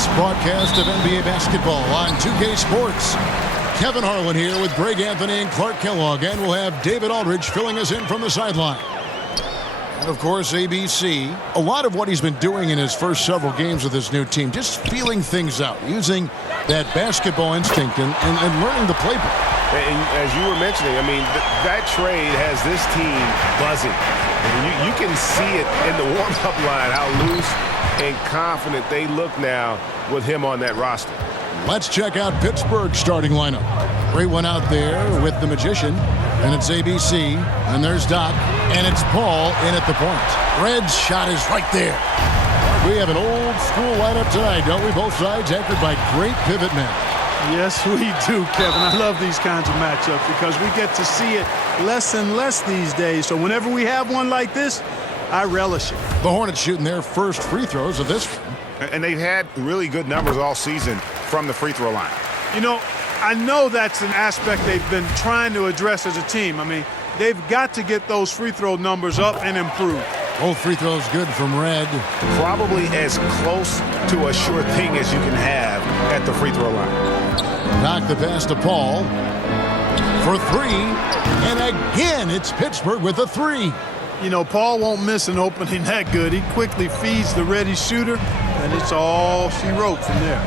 this broadcast of NBA basketball on 2K Sports. Kevin Harlan here with Greg Anthony and Clark Kellogg, and we'll have David Aldridge filling us in from the sideline. And, of course, ABC, a lot of what he's been doing in his first several games with his new team, just feeling things out, using that basketball instinct and learning the playbook. And as you were mentioning, I mean, that trade has this team buzzing. And you can see it in the warm-up line, how loose and confident they look now with him on that roster. Let's check out Pittsburgh's starting lineup. Great one out there with the Magician. And it's ABC. And there's Doc. And it's Paul in at the point. Red's shot is right there. We have an old-school lineup tonight, don't we? Both sides anchored by great pivot men. Yes, we do, Kevin. I love these kinds of matchups because we get to see it less and less these days. So whenever we have one like this, I relish it. The Hornets shooting their first free throws of this one. And they've had really good numbers all season from the free throw line. You know, I know that's an aspect they've been trying to address as a team. I mean, they've got to get those free throw numbers up and improve. Both free throws good from Red. Probably as close to a sure thing as you can have at the free throw line. Knock the pass to Paul for three. And again, it's Pittsburgh with a three. You know, Paul won't miss an opening that good. He quickly feeds the ready shooter, and it's all she wrote from there.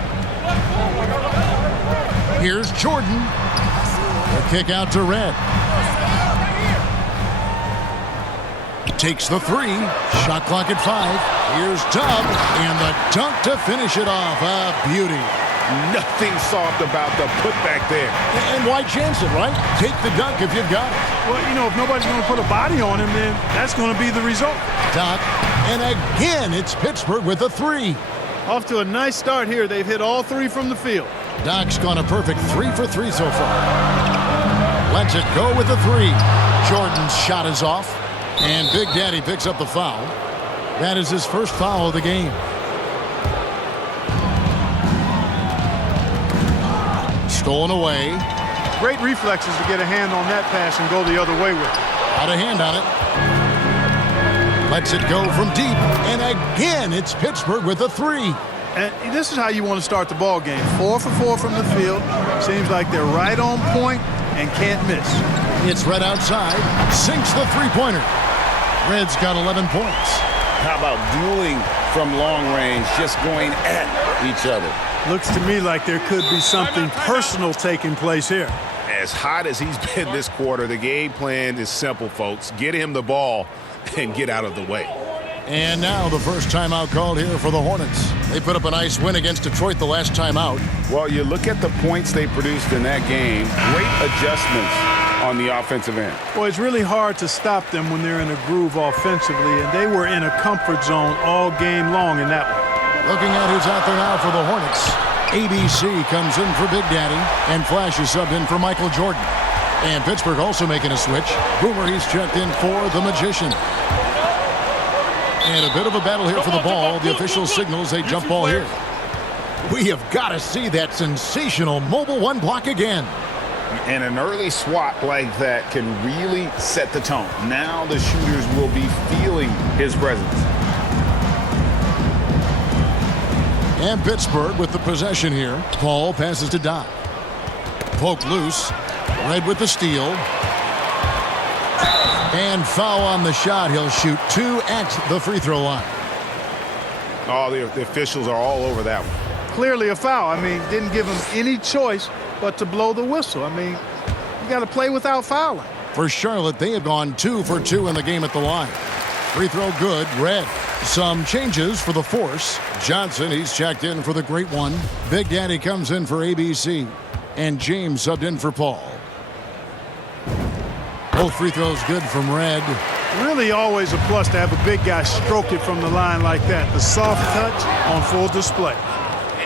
Here's Jordan. The kick out to Red. Takes the three. Shot clock at 5. Here's Tubb, and the dunk to finish it off. A beauty. Nothing soft about the putback there. And why chance it, right? Take the dunk if you've got it. Well, you know, if nobody's going to put a body on him, then that's going to be the result. Doc, and again, it's Pittsburgh with a three. Off to a nice start here. They've hit all three from the field. Doc's gone a perfect 3 for 3 so far. Lets it go with a three. Jordan's shot is off, and Big Daddy picks up the foul. That is his first foul of the game. Stolen away. Great reflexes to get a hand on that pass and go the other way with it. Out of hand on it. Lets it go from deep. And again, it's Pittsburgh with a three. And this is how you want to start the ball game. 4 for 4 from the field. Seems like they're right on point and can't miss. It's Red outside. Sinks the three-pointer. Red's got 11 points. How about dueling from long range, just going at each other? Looks to me like there could be something personal taking place here. As hot as he's been this quarter, the game plan is simple, folks. Get him the ball and get out of the way. And now the first timeout called here for the Hornets. They put up a nice win against Detroit the last time out. Well, you look at the points they produced in that game. Great adjustments on the offensive end. Well, it's really hard to stop them when they're in a groove offensively, and they were in a comfort zone all game long in that one. Looking at who's out there now for the Hornets. ABC comes in for Big Daddy, and Flash is subbed in for Michael Jordan. And Pittsburgh also making a switch. Boomer, he's checked in for the Magician. And a bit of a battle here for the ball. The official signals a jump ball here. We have got to see that sensational mobile one block again. And an early swat like that can really set the tone. Now the shooters will be feeling his presence. And Pittsburgh with the possession here. Paul passes to Doc. Poke loose. Red with the steal. And foul on the shot. He'll shoot 2 at the free throw line. Oh, the officials are all over that one. Clearly a foul. I mean, didn't give him any choice but to blow the whistle. I mean, you got to play without fouling. For Charlotte, they have gone 2 for 2 in the game at the line. Free throw good. Red. Some changes for the Force. Johnson, he's checked in for the Great One. Big Daddy comes in for ABC. And James subbed in for Paul. Both free throws good from Red. Really always a plus to have a big guy stroke it from the line like that. The soft touch on full display.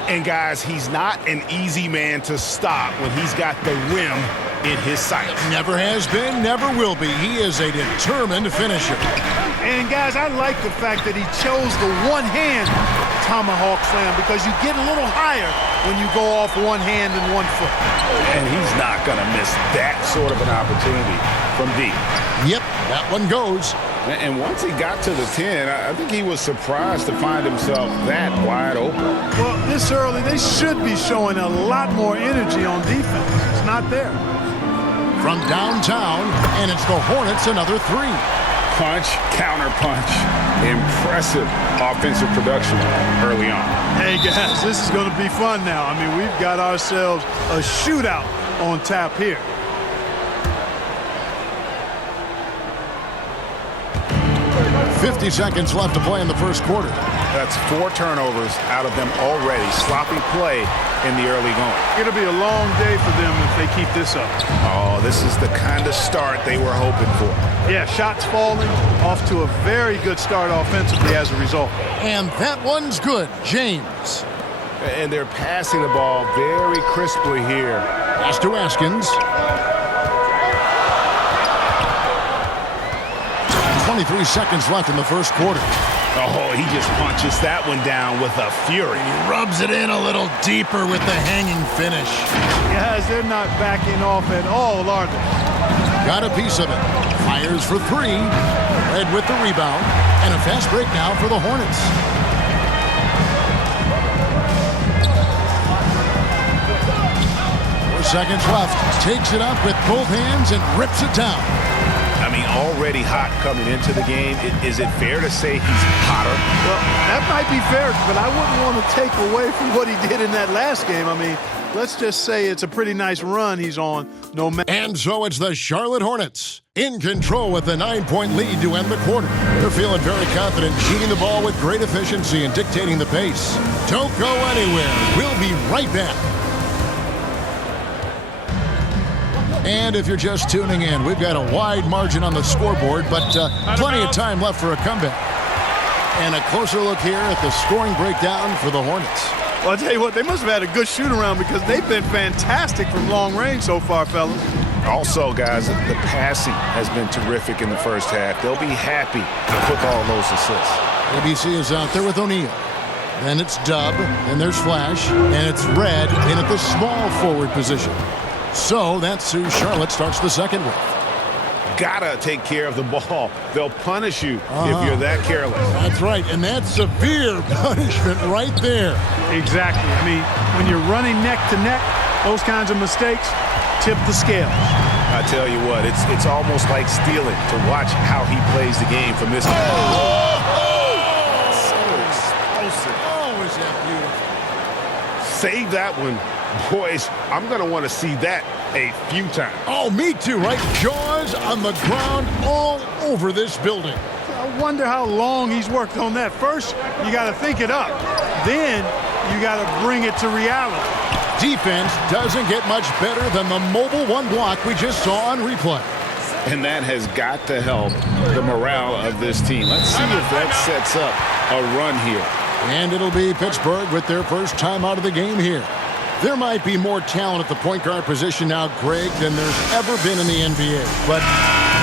And guys, he's not an easy man to stop when he's got the rim in his sights. Never has been, never will be. He is a determined finisher. And guys, I like the fact that he chose the one-hand tomahawk slam because you get a little higher when you go off one hand and 1 foot. And he's not going to miss that sort of an opportunity from deep. Yep, that one goes. And once he got to the 10, I think he was surprised to find himself that wide open. Well, this early, they should be showing a lot more energy on defense. It's not there. From downtown, and it's the Hornets another three. Punch, counter punch. Impressive offensive production early on. Hey, guys, this is going to be fun now. I mean, we've got ourselves a shootout on tap here. .50 seconds left to play in the first quarter. That's 4 turnovers out of them already. Sloppy play in the early going. It'll be a long day for them if they keep this up. Oh, this is the kind of start they were hoping for. Yeah, shots falling, off to a very good start offensively as a result. And that one's good. James. And they're passing the ball very crisply here. Pass to Askins. 23 seconds left in the first quarter. Oh, he just punches that one down with a fury. He rubs it in a little deeper with the hanging finish. Guys, they're not backing off at all, are they? Got a piece of it. Fires for 3. Red with the rebound. And a fast break now for the Hornets. Seconds left. Takes it up with both hands and rips it down. I mean, already hot coming into the game. Is it fair to say he's hotter? Well, that might be fair, but I wouldn't want to take away from what he did in that last game. I mean, let's just say it's a pretty nice run he's on. No matter. And so it's the Charlotte Hornets in control with a 9-point lead to end the quarter. They're feeling very confident, shooting the ball with great efficiency and dictating the pace. Don't go anywhere. We'll be right back. And if you're just tuning in, we've got a wide margin on the scoreboard, but plenty of time left for a comeback. And a closer look here at the scoring breakdown for the Hornets. Well, I'll tell you what, they must have had a good shoot-around because they've been fantastic from long range so far, fellas. Also, guys, the passing has been terrific in the first half. They'll be happy with all those assists. ABC is out there with O'Neal. Then it's Dub, then there's Flash, and it's Red in at the small forward position. So that's who Charlotte starts the second with. Gotta take care of the ball. They'll punish you if you're that careless. That's right, and that's severe punishment right there. Exactly. I mean, when you're running neck to neck, those kinds of mistakes tip the scales. I tell you what, it's almost like stealing to watch how he plays the game from this. So explosive. Oh, is that beautiful. Save that one. Boys, I'm going to want to see that a few times. Oh, me too, right? Jaws on the ground all over this building. I wonder how long he's worked on that. First, you got to think it up. Then, you got to bring it to reality. Defense doesn't get much better than the mobile one block we just saw on replay. And that has got to help the morale of this team. Let's see if that sets up a run here. And it'll be Pittsburgh with their first time out of the game here. There might be more talent at the point guard position now, Greg, than there's ever been in the NBA. But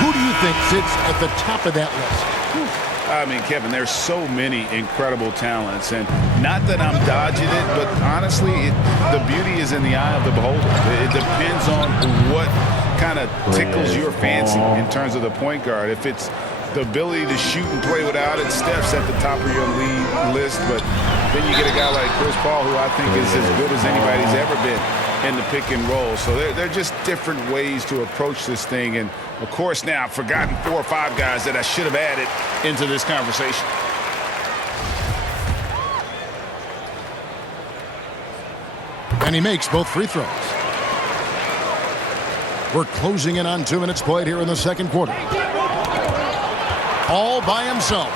who do you think sits at the top of that list? I mean, Kevin, there's so many incredible talents. And not that I'm dodging it, but honestly, the beauty is in the eye of the beholder. It depends on what kind of tickles your fancy in terms of the point guard. If it's the ability to shoot and play without it, Steph's at the top of your league list. But then you get a guy like Chris Paul, who I think is as good as anybody's ever been in the pick and roll. So they're just different ways to approach this thing. And, of course, now I've forgotten 4 or 5 guys that I should have added into this conversation. And he makes both free throws. We're closing in on 2 minutes played here in the second quarter. All by himself.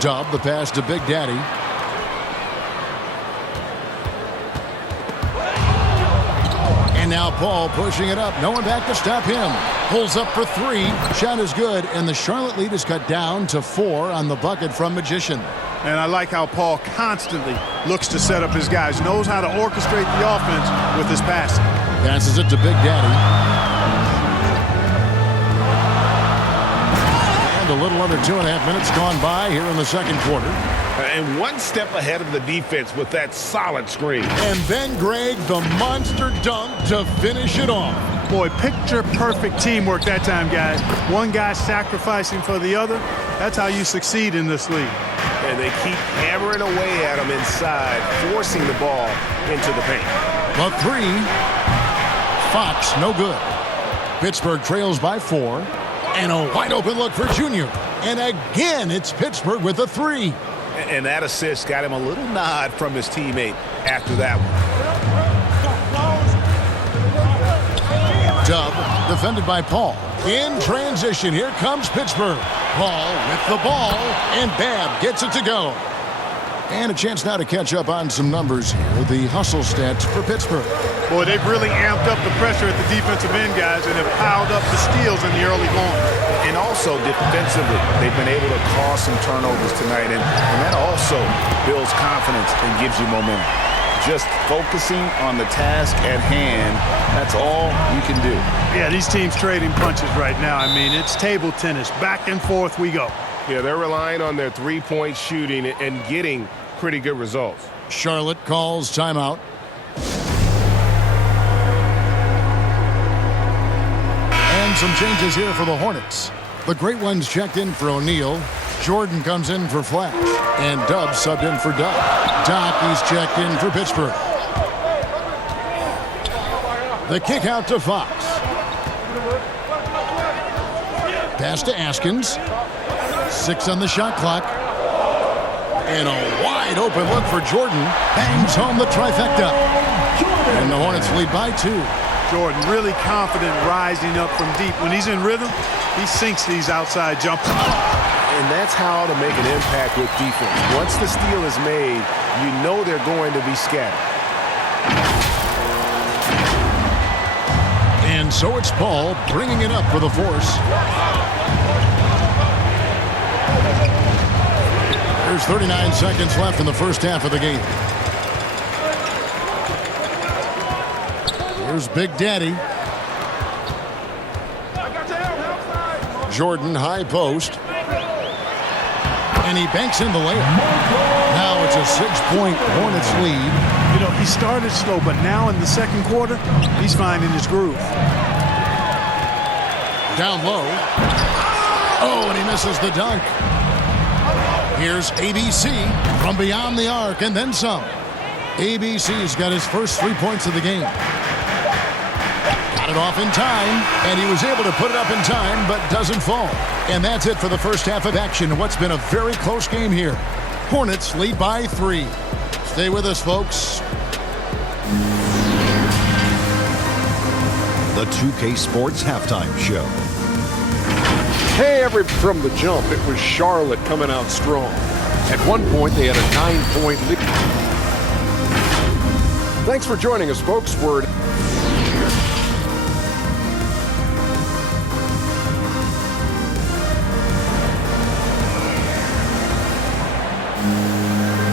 Dub the pass to Big Daddy. And now Paul pushing it up. No one back to stop him. Pulls up for 3. Shot is good. And the Charlotte lead is cut down to 4 on the bucket from Magician. And I like how Paul constantly looks to set up his guys. Knows how to orchestrate the offense with his passing. Passes it to Big Daddy. A little under 2.5 minutes gone by here in the second quarter. And one step ahead of the defense with that solid screen. And then, Greg, the monster dunk to finish it off. Boy, picture-perfect teamwork that time, guys. One guy sacrificing for the other. That's how you succeed in this league. And they keep hammering away at him inside, forcing the ball into the paint. The three. Fox, no good. Pittsburgh trails by 4. And a wide open look for Junior. And again, it's Pittsburgh with a 3. And that assist got him a little nod from his teammate after that one. Dub, defended by Paul. In transition, here comes Pittsburgh. Paul with the ball, and Babb gets it to go. And a chance now to catch up on some numbers here. The hustle stats for Pittsburgh. Boy, they've really amped up the pressure at the defensive end, guys, and have piled up the steals in the early going. And also defensively, they've been able to cause some turnovers tonight, and that also builds confidence and gives you momentum. Just focusing on the task at hand, that's all you can do. Yeah, these teams trading punches right now. I mean, it's table tennis. Back and forth we go. Yeah, they're relying on their three-point shooting and getting pretty good results. Charlotte calls timeout. And some changes here for the Hornets. The great ones checked in for O'Neal. Jordan comes in for Flash. And Dub subbed in for Doc. Doc, he's checked in for Pittsburgh. The kick out to Fox. Pass to Askins. 6 on the shot clock. And a wide open look for Jordan. Bangs home the trifecta. And the Hornets lead by 2. Jordan really confident rising up from deep. When he's in rhythm, he sinks these outside jumpers. And that's how to make an impact with defense. Once the steal is made, you know they're going to be scattered. And so it's Paul bringing it up for the Force. There's 39 seconds left in the first half of the game. Here's Big Daddy. Jordan high post. And he banks in the layup. Now it's a 6-point Hornets lead. You know, he started slow, but now in the second quarter, he's finding his groove. Down low. Oh, and he misses the dunk. Here's ABC from beyond the arc and then some. ABC's got his first 3 points of the game. Got it off in time, and he was able to put it up in time, but doesn't fall. And that's it for the first half of action. What's been a very close game here. Hornets lead by 3. Stay with us, folks. The 2K Sports Halftime Show. Hey, from the jump, it was Charlotte coming out strong. At one point, they had a 9-point lead. Thanks for joining us, folks.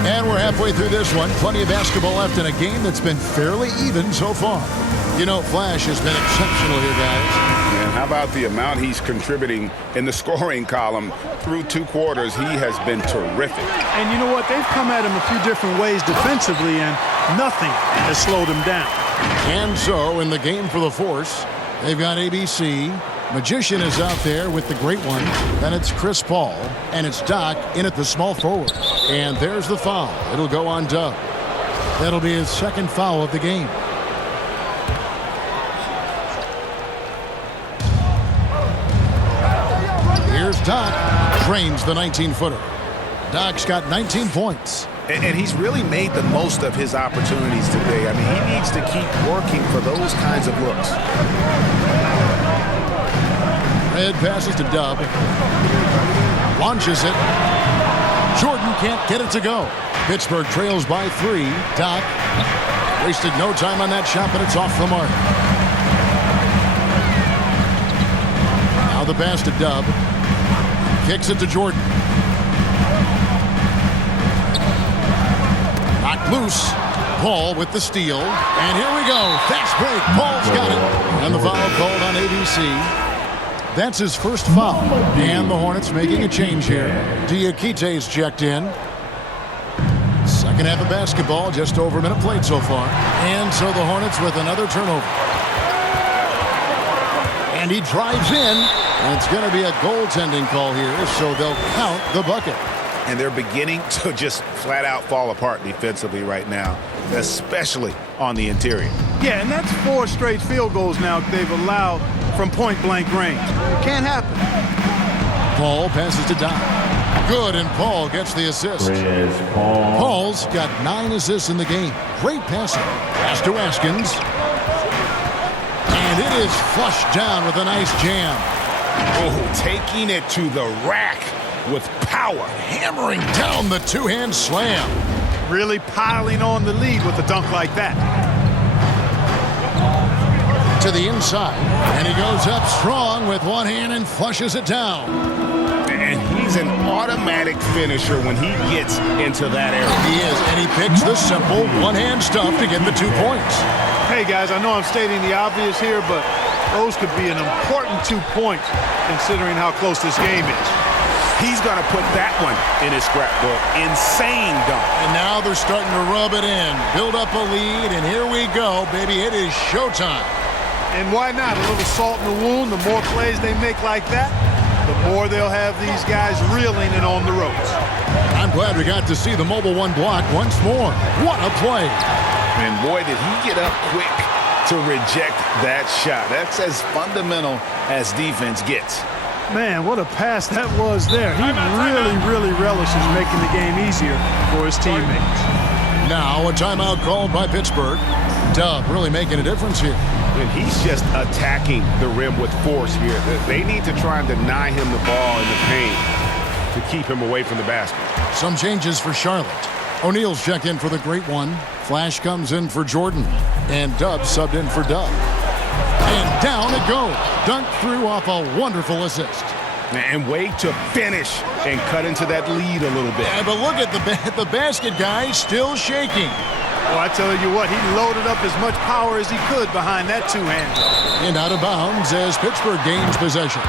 And we're halfway through this one. Plenty of basketball left in a game that's been fairly even so far. You know, Flash has been exceptional here, guys. And how about the amount he's contributing in the scoring column through 2 quarters? He has been terrific. And you know what? They've come at him a few different ways defensively, and nothing has slowed him down. And so, in the game for the Force, they've got ABC. Magician is out there with the great one. Then it's Chris Paul. And it's Doc in at the small forward. And there's the foul. It'll go on Dub. That'll be his second foul of the game. Here's Doc. Drains the 19-footer. Doc's got 19 points. And he's really made the most of his opportunities today. I mean, he needs to keep working for those kinds of looks. Head passes to Dub. Launches it. Jordan can't get it to go. Pittsburgh trails by 3. Doc wasted no time on that shot, but it's off the mark. Now the pass to Dub. Kicks it to Jordan. Knocked loose. Paul with the steal. And here we go. Fast break. Paul's got it. And the foul called on ABC. That's his first foul. And the Hornets making a change here. Diakite's checked in. Second half of basketball, just over a minute played so far. And so the Hornets with another turnover. And he drives in. And it's going to be a goaltending call here, so they'll count the bucket. And they're beginning to just flat out fall apart defensively right now, especially on the interior. Yeah, and that's 4 straight field goals now they've allowed from point-blank range. It can't happen. Paul passes to Doc. Good, and Paul gets the assist. Paul's got 9 assists in the game. Great passing. Pass to Askins. And it is flushed down with a nice jam. Oh, taking it to the rack with power. Hammering down the two-hand slam. Really piling on the lead with a dunk like that. To the inside. And he goes up strong with one hand and flushes it down. And he's an automatic finisher when he gets into that area. He is, and he picks the simple one-hand stuff to get the 2 points. Hey, guys, I know I'm stating the obvious here, but those could be an important 2 points considering how close this game is. He's going to put that one in his scrapbook. Insane dunk. And now they're starting to rub it in. Build up a lead, and here we go, baby. It is showtime. And why not? A little salt in the wound. The more plays they make like that, the more they'll have these guys reeling and on the ropes. I'm glad we got to see the Mobile One block once more. What a play. And boy, did he get up quick to reject that shot. That's as fundamental as defense gets. Man, what a pass that was there. He really relishes making the game easier for his teammates. Now a timeout called by Pittsburgh. Dub really making a difference here. And he's just attacking the rim with force here. They need to try and deny him the ball in the paint to keep him away from the basket. Some changes for Charlotte. O'Neal's checked in for the great one. Flash comes in for Jordan. And Dub subbed in for Dub. And down it goes. Dunked through off a wonderful assist. And way to finish and cut into that lead a little bit. Yeah, but look at the basket guy still shaking. Well, I tell you what, he loaded up as much power as he could behind that two-hander. And out of bounds as Pittsburgh gains possession.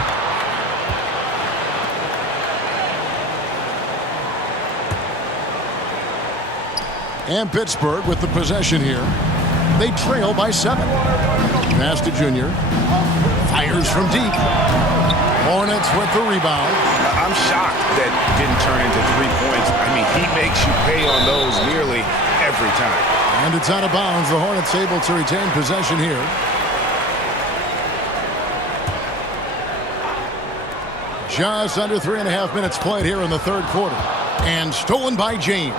And Pittsburgh with the possession here. They trail by 7. Pass to Junior. Fires from deep. Hornets with the rebound. I'm shocked that didn't turn into 3 points. I mean, he makes you pay on those nearly every time. And it's out of bounds. The Hornets able to retain possession here. Just under 3.5 minutes played here in the third quarter. And stolen by James.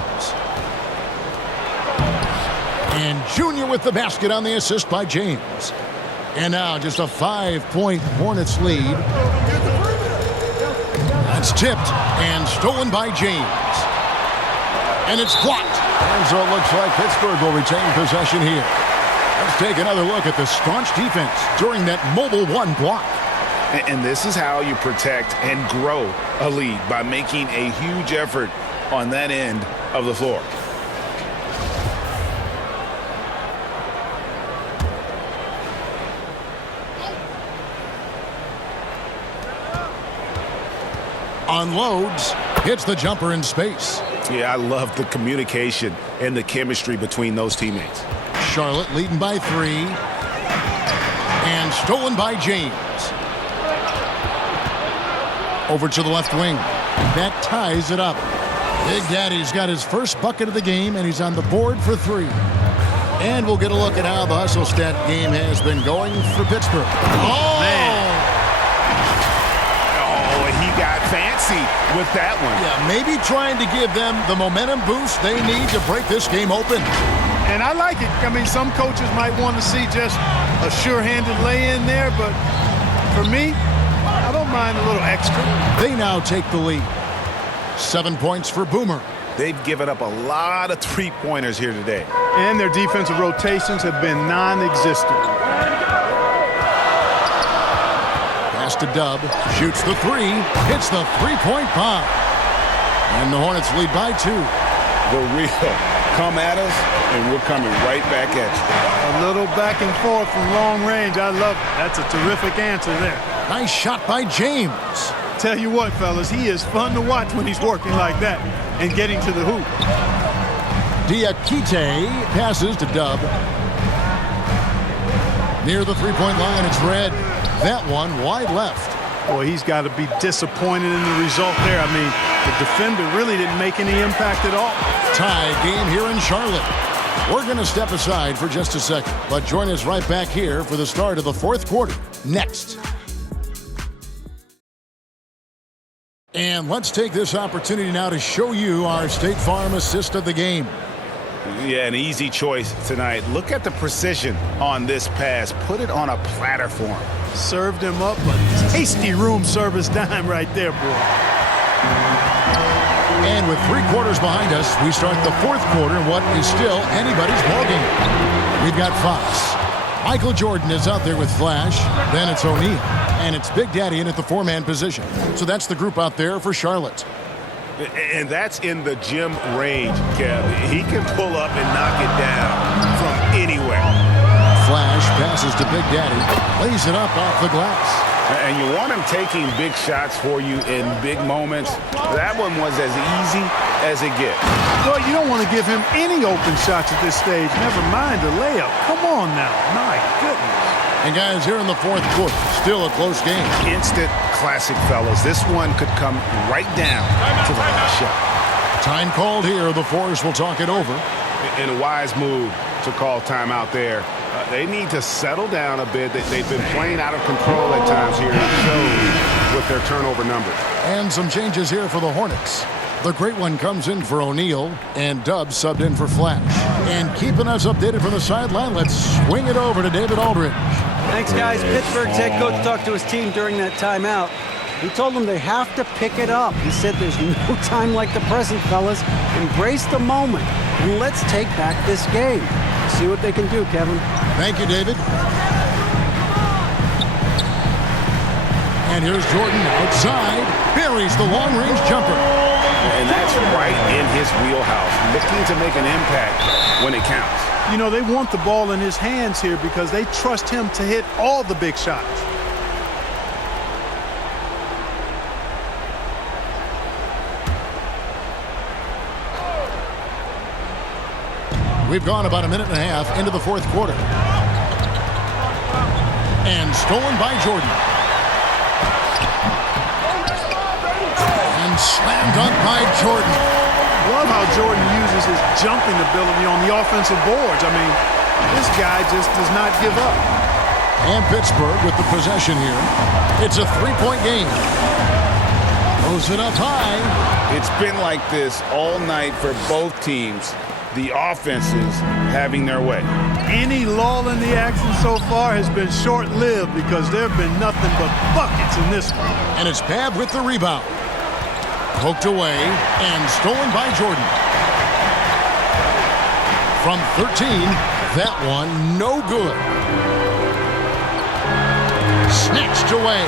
And Junior with the basket on the assist by James. And now just a 5-point Hornets lead. That's tipped and stolen by James. And it's blocked. And so it looks like Pittsburgh will retain possession here. Let's take another look at the staunch defense during that Mobile One block. And this is how you protect and grow a lead, by making a huge effort on that end of the floor. Unloads, hits the jumper in space. Yeah, I love the communication and the chemistry between those teammates. Charlotte leading by 3. And stolen by James. Over to the left wing. That ties it up. Big Daddy's got his first bucket of the game, and he's on the board for 3. And we'll get a look at how the hustle stat game has been going for Pittsburgh. Oh, man. He got fancy with that one. Yeah, maybe trying to give them the momentum boost they need to break this game open. And I like it. I mean, some coaches might want to see just a sure-handed lay-in there, but for me, I don't mind a little extra. They now take the lead. 7 points for Boomer. They've given up a lot of three-pointers here today. And their defensive rotations have been non-existent. Pass to Dub. Shoots the 3. Hits the three-point bomb. And the Hornets lead by 2. The real come at us, and we're coming right back at you. A little back and forth from long range. I love it. That's a terrific answer there. Nice shot by James. Tell you what, fellas, he is fun to watch when he's working like that and getting to the hoop. Diakite passes to Dub. Near the three-point line, it's Red. That one wide left. Boy, he's got to be disappointed in the result there. I mean, the defender really didn't make any impact at all. Tie game here in Charlotte. We're going to step aside for just a second, but join us right back here for the start of the fourth quarter next. And let's take this opportunity now to show you our State Farm assist of the game. Yeah, an easy choice tonight. Look at the precision on this pass. Put it on a platter for him. Served him up a tasty room service dime right there, boy. And with 3 quarters behind us, we start the fourth quarter in what is still anybody's ballgame. We've got Fox. Michael Jordan is out there with Flash. Then it's O'Neal. And it's Big Daddy in at the 4-man position. So that's the group out there for Charlotte. And that's in the gym range, Kev. He can pull up and knock it down from anywhere. Flash passes to Big Daddy, lays it up off the glass. And you want him taking big shots for you in big moments. That one was as easy as it gets. Well, you don't want to give him any open shots at this stage. Never mind a layup. Come on now. My goodness. And guys, here in the fourth quarter, still a close game. Instant classic, fellas. This one could come right down to the last shot. Time called here. The Force will talk it over. In a wise move to call timeout there. They need to settle down a bit. They've been playing out of control at times here. It shows with their turnover numbers. And some changes here for the Hornets. The great one comes in for O'Neal, and Dubs subbed in for Flash. And keeping us updated from the sideline, let's swing it over to David Aldridge. Thanks, guys. Pittsburgh's head coach talked to his team during that timeout. He told them they have to pick it up. He said there's no time like the present, fellas. Embrace the moment, and let's take back this game. See what they can do, Kevin. Thank you, David. And here's Jordan outside. Buries the long-range jumper. And that's right in his wheelhouse. Looking to make an impact when it counts. You know, they want the ball in his hands here because they trust him to hit all the big shots. We've gone about a minute and a half into the fourth quarter. And stolen by Jordan. And slam dunk by Jordan. Love how Jordan uses his jumping ability on the offensive boards. I mean, this guy just does not give up. And Pittsburgh with the possession here. It's a 3-point game. Throws it up high. It's been like this all night for both teams. The offenses having their way. Any lull in the action so far has been short-lived because there have been nothing but buckets in this one. And it's Babb with the rebound. Poked away and stolen by Jordan. From 13, that one no good. Snatched away.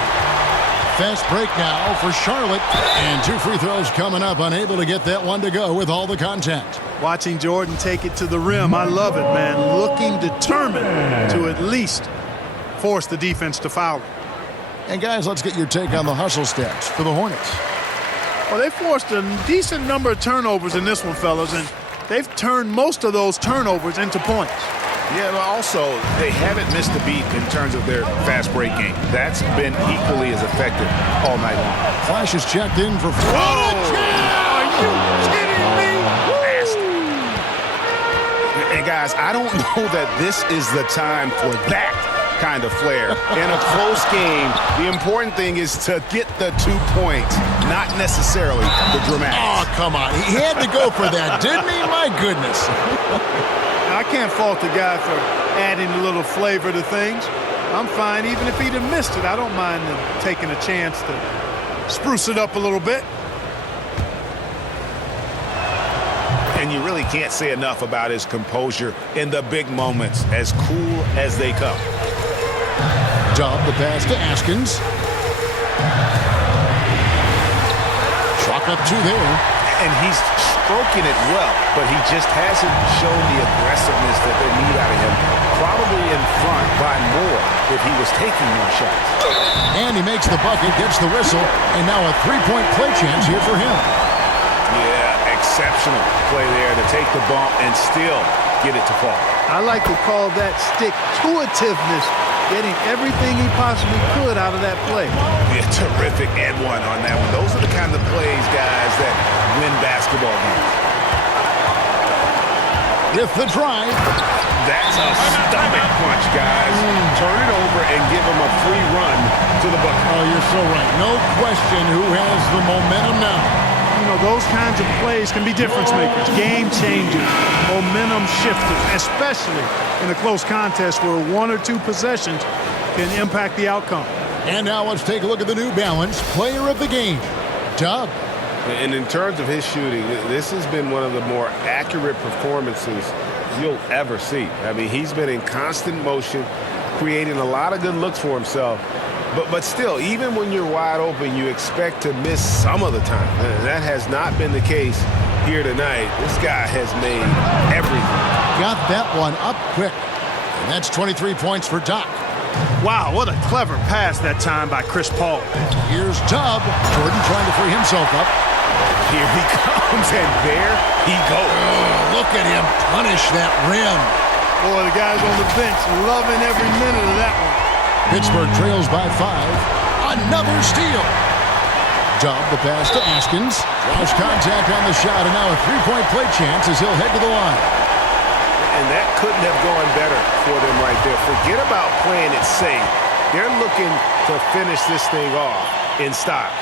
Fast break now for Charlotte. And 2 free throws coming up. Unable to get that one to go with all the contact. Watching Jordan take it to the rim, I love it, man. Looking determined to at least force the defense to foul him. And guys, let's get your take on the hustle stats for the Hornets. Well, they forced a decent number of turnovers in this one, fellas, and they've turned most of those turnovers into points. Yeah, but also, they haven't missed a beat in terms of their fast break game. That's been equally as effective all night long. Flash is checked in for... Are you kidding me? And guys, I don't know that this is the time for that kind of flair. In a close game, the important thing is to get the 2 points, not necessarily the dramatics. Oh, come on. He had to go for that, didn't he? My goodness. I can't fault the guy for adding a little flavor to things. I'm fine. Even if he'd have missed it, I don't mind them taking a chance to spruce it up a little bit. And you really can't say enough about his composure in the big moments, as cool as they come. Dub the pass to Askins. Chalk up 2 there. And he's stroking it well, but he just hasn't shown the aggressiveness that they need out of him. Probably in front by more if he was taking more shots. And he makes the bucket, gets the whistle, and now a 3-point play chance here for him. Yeah, exceptional play there to take the bump and still get it to fall. I like to call that stick-to-itiveness getting everything he possibly could out of that play. Yeah, terrific and one on that one. Those are the kind of plays, guys, that win basketball games. With the drive. That's a stomach punch, guys. Turn it over and give him a free run to the bucket. Oh, you're so right. No question who has the momentum now. You know, those kinds of plays can be difference makers, game changers, momentum shifters, especially in a close contest where 1 or 2 possessions can impact the outcome. And now let's take a look at the New Balance player of the game, Dub. And in terms of his shooting, this has been one of the more accurate performances you'll ever see. I mean, he's been in constant motion, creating a lot of good looks for himself. But still, even when you're wide open, you expect to miss some of the time. And that has not been the case here tonight. This guy has made everything. Got that one up quick. And that's 23 points for Doc. Wow, what a clever pass that time by Chris Paul. Here's Dub. Jordan trying to free himself up. Here he comes, and there he goes. Oh, look at him punish that rim. Boy, the guys on the bench loving every minute of that one. Pittsburgh trails by 5. Another steal. Dub the pass to Askins. Draws contact on the shot, and now a 3-point play chance as he'll head to the line. And that couldn't have gone better for them right there. Forget about playing it safe. They're looking to finish this thing off in style.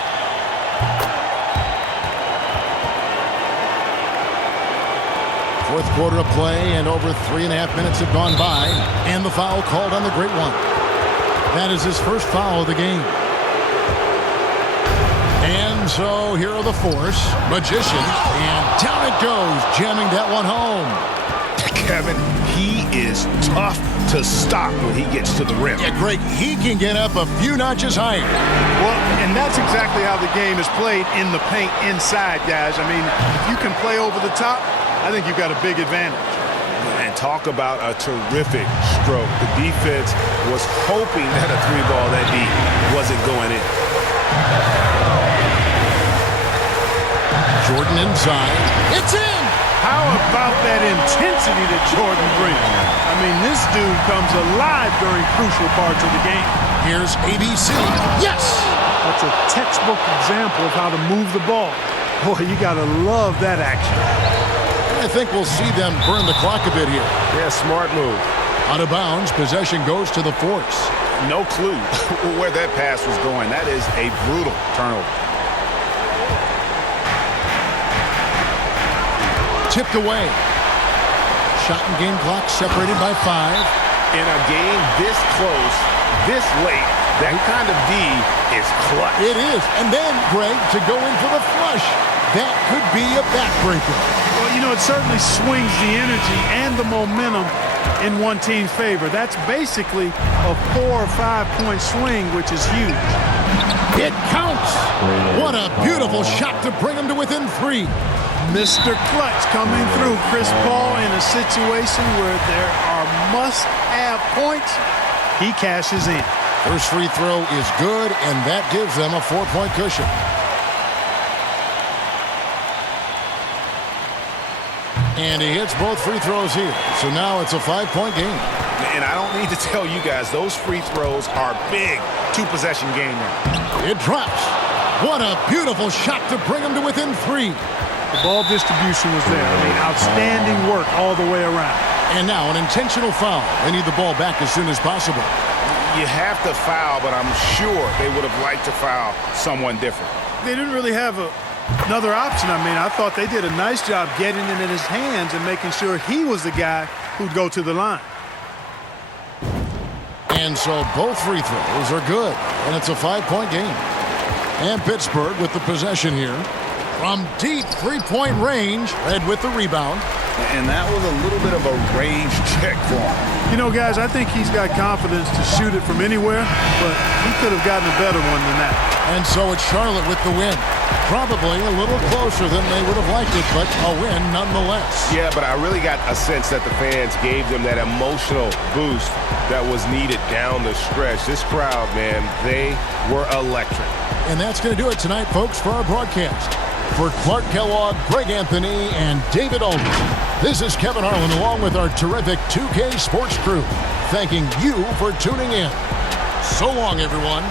Fourth quarter of play, and over 3.5 minutes have gone by, and the foul called on the Great One. That is his first foul of the game. And so here are the Force, Magician, and down it goes, jamming that one home. Kevin, he is tough to stop when he gets to the rim. Yeah, Greg, he can get up a few notches higher. Well, and that's exactly how the game is played in the paint inside, guys. I mean, if you can play over the top, I think you've got a big advantage. And talk about a terrific stroke. The defense was hoping that a 3-ball that deep wasn't going in. Jordan inside. It's in! How about that intensity that Jordan brings? I mean, this dude comes alive during crucial parts of the game. Here's ABC. Yes! That's a textbook example of how to move the ball. Boy, you got to love that action. I think we'll see them burn the clock a bit here. Yeah, smart move. Out of bounds, possession goes to the Force. No clue where that pass was going. That is a brutal turnover. Tipped away. Shot and game clock separated by 5. In a game this close, this late, that kind of D is clutch. It is. And then, Greg, to go in for the flush. That could be a backbreaker. Well, you know, it certainly swings the energy and the momentum in one team's favor. That's basically a 4 or 5 point swing, which is huge. It counts. What a beautiful shot to bring him to within 3. Mr. Clutch coming through. Chris Paul in a situation where there are must-have points. He cashes in. First free throw is good, and that gives them a 4-point cushion. And he hits both free throws here. So now it's a 5-point game. And I don't need to tell you guys, those free throws are big. 2-possession game now. It drops. What a beautiful shot to bring him to within 3. The ball distribution was there. I mean, outstanding work all the way around. And now an intentional foul. They need the ball back as soon as possible. You have to foul, but I'm sure they would have liked to foul someone different. They didn't really have another option. I mean, I thought they did a nice job getting it in his hands and making sure he was the guy who'd go to the line. And so both free throws are good. And it's a 5-point game. And Pittsburgh with the possession here. From deep 3-point range, Red with the rebound. And that was a little bit of a range check for him. You know, guys, I think he's got confidence to shoot it from anywhere, but he could have gotten a better one than that. And so it's Charlotte with the win. Probably a little closer than they would have liked it, but a win nonetheless. Yeah, but I really got a sense that the fans gave them that emotional boost that was needed down the stretch. This crowd, man, they were electric. And that's going to do it tonight, folks, for our broadcast. For Clark Kellogg, Greg Anthony, and David Aldridge, this is Kevin Harlan along with our terrific 2K Sports crew, thanking you for tuning in. So long, everyone.